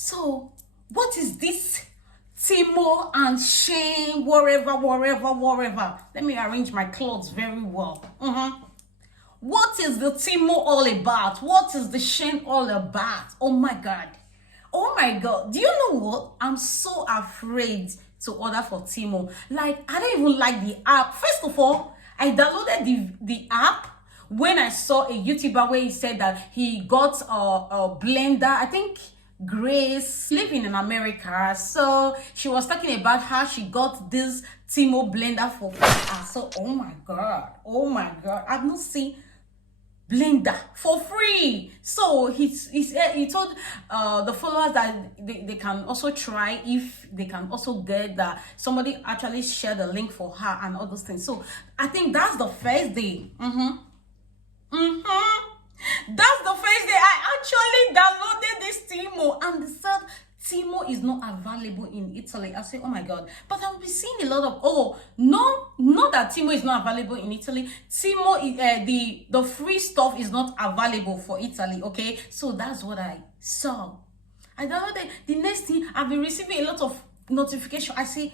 So, what is this Temu and Shein, whatever? Let me arrange my clothes very well. What is the Temu all about? What is the Shein all about? Oh my God. Oh my God. Do you know what? I'm so afraid to order for Temu. Like, I don't even like the app. First of all, I downloaded the app when I saw a YouTuber where he said that he got a blender. I think Grace living in America, so she was talking about how she got this Temu blender for free. So oh my God, I've not seen blender for free. So he told the followers that they can also try if they can also get that somebody actually share the link for her and all those things. So I think that's the first day. That's the first day I actually downloaded this Temu, and they said Temu is not available in Italy. I say, oh my God. But I've been seeing a lot of, not that Temu is not available in Italy. Temu, the free stuff is not available for Italy, okay? So that's what I saw. I downloaded. The next thing, I've been receiving a lot of notification. I say,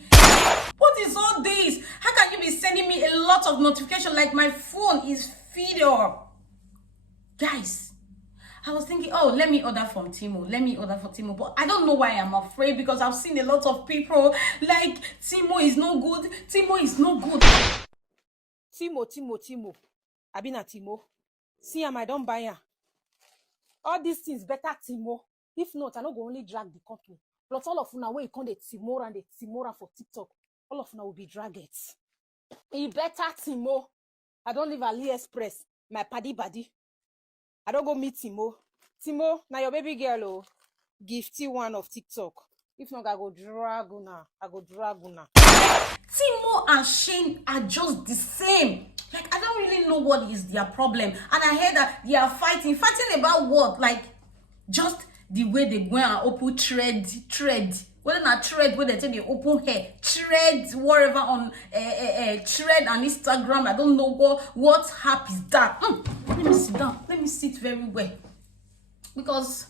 what is all this? How can you be sending me a lot of notification? Like my phone is filled up. Guys, I was thinking, oh, let me order from Temu. But I don't know why I'm afraid, because I've seen a lot of people like, Temu is no good. Temu. I been at Temu. See am, I don't buy am. All these things better Temu. If not, I no go only drag the company. Plus all of una wey come the Temu for TikTok. All of una will be draggets. E better Temu. I don't live AliExpress. My paddy. I don't go meet Temu. Temu, now your baby girl, oh, gifty one of TikTok. If not, I go drag una. Temu and Shein are just the same. Like, I don't really know what is their problem. And I heard that they are fighting about what? Like, just the way they go and open thread. Whether not thread, where they tell you open hair, thread, whatever on thread and Instagram. I don't know what app is that. Let me sit down. Let me sit very well. Because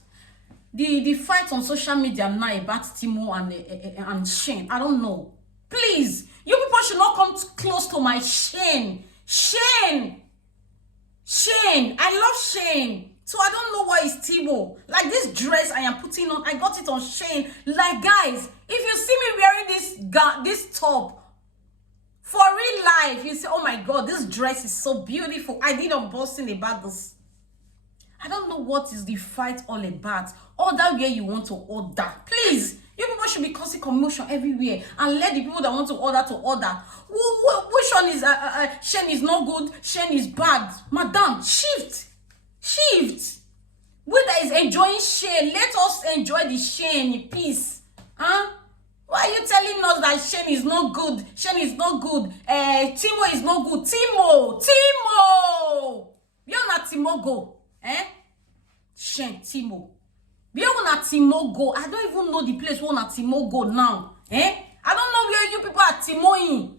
the fight on social media now about Temu and Shein, I don't know. Please, you people should not come close to my Shein. Shein, I love Shein. So I don't know why it's Temu. Like this dress I am putting on, I got it on Shein. Like guys, if you see me wearing this top for real life, you say, oh my God, this dress is so beautiful. I did unboxing about this. I don't know what is the fight all about. Order where you want to order. Please, you people should be causing commotion everywhere and let the people that want to order. Which one is Shein is not good, Shein is bad? Madam, shift. We that is enjoying Shein, let us enjoy the Shein in peace. Why are you telling us that Shein is not good? Shein is not good. Temu is not good. Temu. You're not Temu go. Shein, Temu. You're not Temu go. I don't even know the place where not Temu go now. I don't know where you people are Temu in.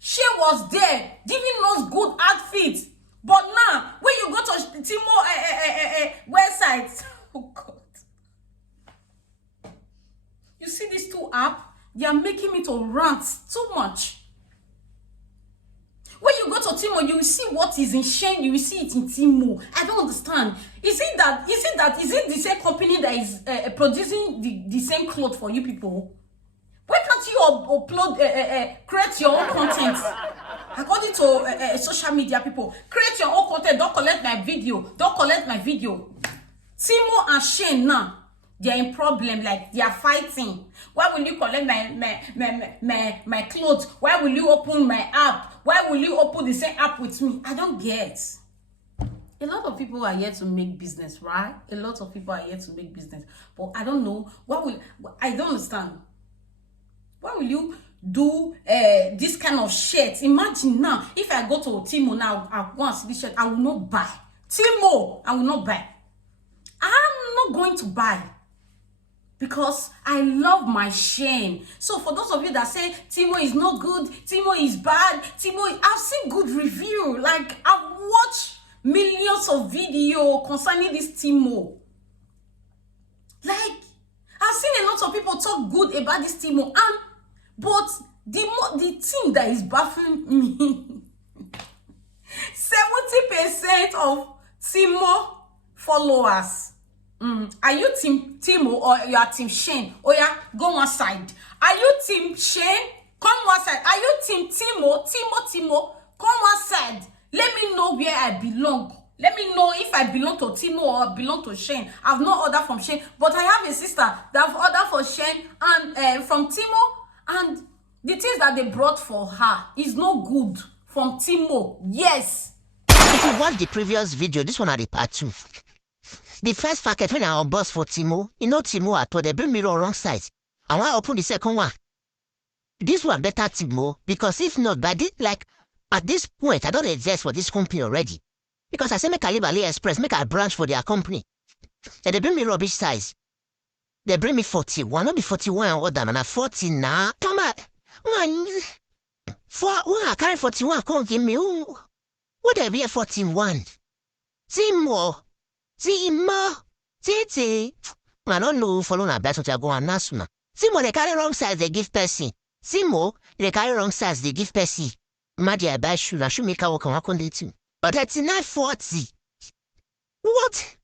Shein was there giving us good outfits. But now, when you go to Temu website, oh God. You see these two apps, they are making me to rant too much. When you go to Temu, you will see what is in Shein, you will see it in Temu. I don't understand. Is it the same company that is producing the same clothes for you people? Why can't you upload, create your own content? According to social media people, create your own content. Don't collect my video. Temu and Shein now, they are in problem. Like they are fighting. Why will you collect my clothes? Why will you open my app? Why will you open the same app with me? I don't get. A lot of people are here to make business, right? A lot of people are here to make business, but I don't know. I don't understand. Why will you do this kind of shirt? Imagine now, if I go to Temu now, I want to see this shirt, I will not buy. Temu, I will not buy. I'm not going to buy because I love my Shein. So for those of you that say Temu is not good, Temu is bad, I've seen good review. Like I've watched millions of videos concerning this Temu. Like of people talk good about this Temu, and but the thing that is baffling me, 70% of Temu followers. Are you team Temu or you are team Shein? Oh yeah, go one side. Are you team Shein? Come one side. Are you team Temu? Temu, come one side. Let me know where I belong. Let me know if I belong to Temu or belong to Shein. I've not ordered from Shein, but I have a sister that have ordered for Shein and from Temu, and the things that they brought for her is no good from Temu. Yes. If you watch the previous video, this one are the part 2. The first packet when I on bus for Temu, you know Temu at all, they bring me wrong size. I want to open the second one. This one better Temu, because if not, by this, like, at this point, I don't exist for this company already. Because I say make I leave AliExpress, make a branch for their company. And they bring me rubbish size. They bring me 41, not be 41 and order, man, 40 now. Come on. I carry 41, come give me, what they be 41? Timo. See, I don't know follow na best what you go and ask na. Timo, they carry wrong size, they give person. Timo, they carry wrong size, they give person. Madi I buy shoe, I should make a walk on one too. But 39.40. What?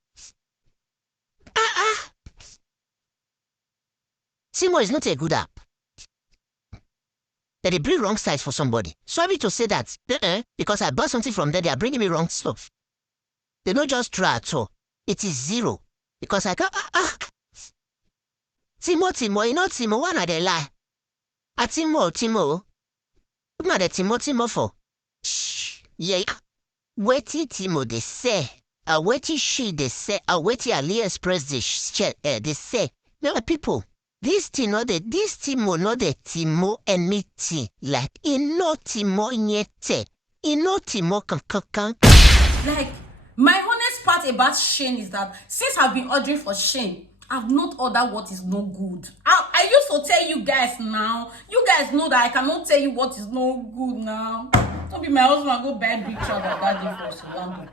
Timo is not a good app. That they bring wrong size for somebody. Sorry to say that, because I bought something from there, they are bringing me wrong stuff. They don't just try at all. It is 0. Because I can't, Timo, you know Timo, why not they lie? Timo. What not the Timo for? Shh, yeah. Waiting Timo, they say. Waiting she, they say. Waiting AliExpress, they say. No, people. This Timo, not the Timo and me tea. Like, no Timo nyete. No Timo kan. Like, my honest part about Shein is that since I've been ordering for Shein, I've not ordered what is no good. I used to tell you guys now. You guys know that I cannot tell you what is no good now. Don't be my husband go buy big truck like that day for Solomon.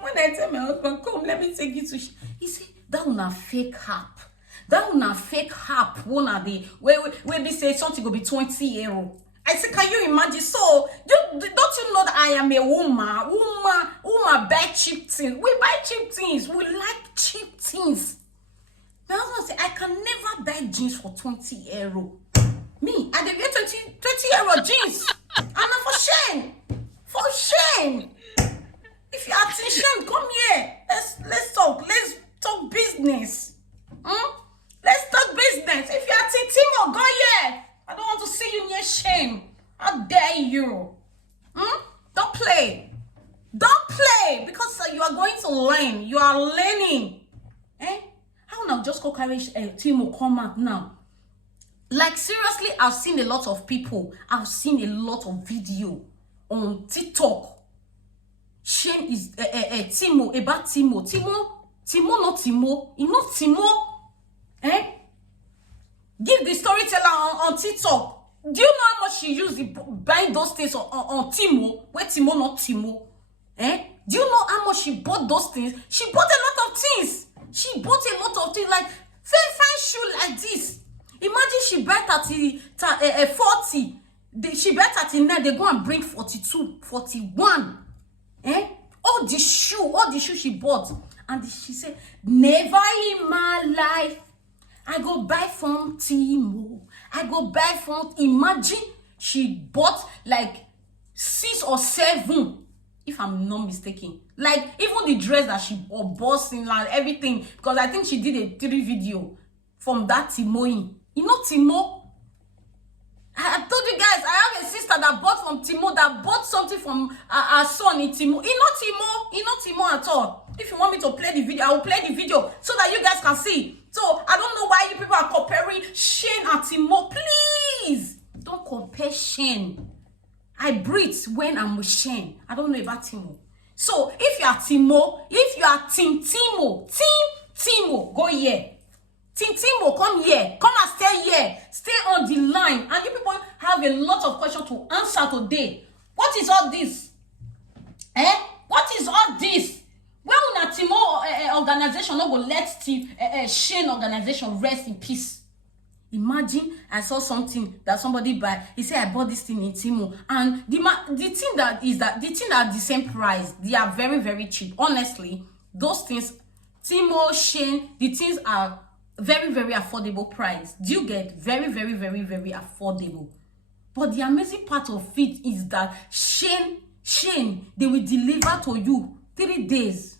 When I tell my husband, come, let me take you to Shein, he say, that one a fake app. That one a fake app. One of the where we say something go be 20 euro. I say, can you imagine? So, don't you know that I am a woman? Woman buy cheap things. We buy cheap things. We like cheap things. My husband say, I can never buy jeans for 20 euro. Me, I dey get 20 euro jeans. And not for Shein. For Shein. If you are in Shein, come here. Let's talk. Let's talk business. Let's talk business. If you are in Temu, go here. I don't want to see you near Shein. How dare you? Don't play. Don't play. Because you are going to learn. You are learning. How now just go carry Temu come out now? Like seriously, I've seen a lot of people. I've seen a lot of video on TikTok. Shein is Temu, about Temu. Temu not Temu. You know Temu? Give the storyteller on TikTok. Do you know how much she used buying those things on Temu? Where Temu not Temu? Do you know how much she bought those things? She bought a lot of things. She bought a lot of things like fine shoe like this. Imagine she buy 40. She buy 39. They go and bring 42, 41. All the shoe she bought, and she said, never in my life. I go buy from Temu. I go buy from. Imagine she bought like 6 or 7, if I'm not mistaken. Like even the dress that she bought in like everything, because I think she did a 3 video from that Temu. You know Temu? I told you guys I have a sister that bought from Temu, that bought something from her son in Temu. You know Temu at all. If you want me to play the video, I will play the video so that you guys can see. So I don't know why you people are comparing Shein and Temu. Please don't compare Shein. I breathe when I'm with Shein. I don't know about Temu. So if you are Temu, if you are team Temu, go here. Team Temu, come here. Come and stay here. Stay on the line. And you people have a lot of questions to answer today. What is all this? What is all this? Well, una Temu organization no go let Shein organization rest in peace. Imagine I saw something that somebody buy. He said I bought this thing in Temu, and the thing that are the same price. They are very, very cheap. Honestly, those things, Temu, Shein, the things are very, very affordable price. Do you get very, very, very, very affordable? But the amazing part of it is that Shein, they will deliver to you 3 days.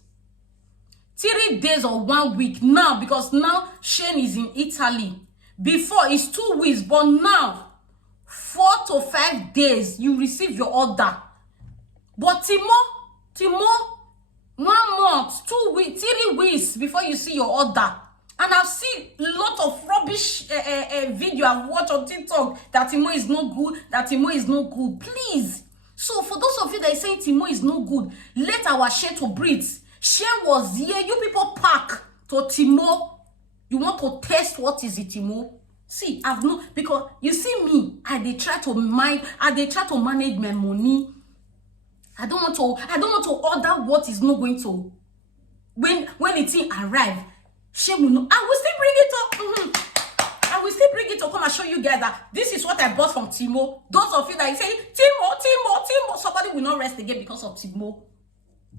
3 days or 1 week now, because now Shein is in Italy. Before it's 2 weeks, but now 4 to 5 days you receive your order. But Temu, 1 month, 2 weeks, 3 weeks before you see your order. And I've seen a lot of rubbish video I've watched on TikTok that Temu is no good, that Temu is no good. Please. So for those of you that are saying Temu is no good, let our Shein to breathe. Shein was here. You people pack to Temu. You want to test what is it, Temu? See, I've no, because you see me, they try to manage my money. I don't want to order what is not going to. When the thing arrive, Shein will know. I will still bring it up. I will still bring it to come and show you guys that this is what I bought from Temu. Those of you that say Temu, somebody will not rest again because of Temu.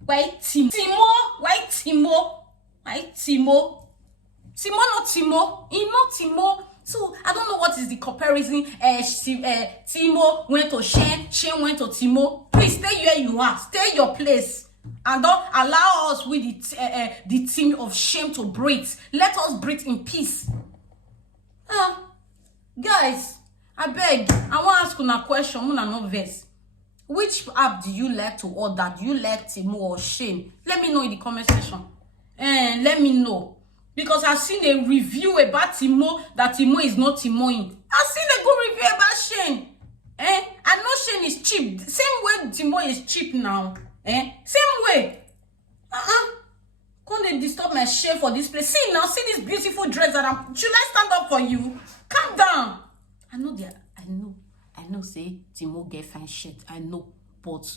Why Temu? Why Temu? Why Temu? Temu not Temu. He not Temu. So I don't know what is the comparison. Temu went to Shein. Shein went to Temu. Please stay where you are. Stay your place. And don't allow us with the team of shame to breathe. Let us breathe in peace. Guys, I beg. I want to ask you a question. Muna no verse. Which app do you like to order? Do you like Temu or Shein? Let me know in the comment section. Let me know. Because I've seen a review about Temu that Temu is not Temuing. I've seen a good review about Shein. I know Shein is cheap. Same way Temu is cheap now. Same way. Can't they disturb my Shein for this place? See now, see this beautiful dress that I'm. Should I stand up for you? Calm down. I know. Say Temu get fine shit. I know, but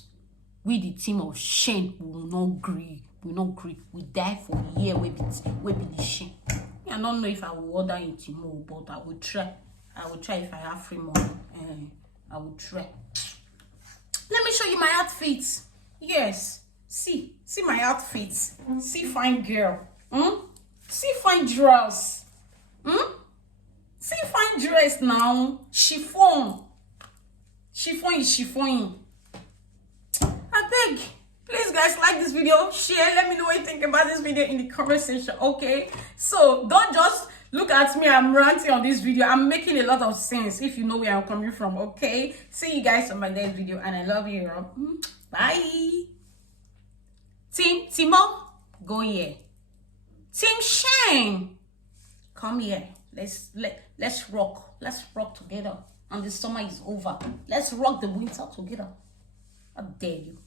we the team of Shein will not agree. We not agree. We die for a year. We be the Shein. I don't know if I will order in Temu, but I will try. I will try if I have free money. I will try. Let me show you my outfits. Yes. See my outfits. See fine girl. See fine dress. See fine dress now. Chiffon. Chiffon is chiffon. I beg. Please guys, like this video, share, let me know what you think about this video in the comment section, okay? So don't just look at me, I'm ranting on this video. I'm making a lot of sense if you know where I'm coming from, okay? See you guys on my next video, and I love you. Bye. Team Temu, go here. Team Shein, come here. Let's rock. Let's rock together. And the summer is over. Let's rock the winter together. I dare you.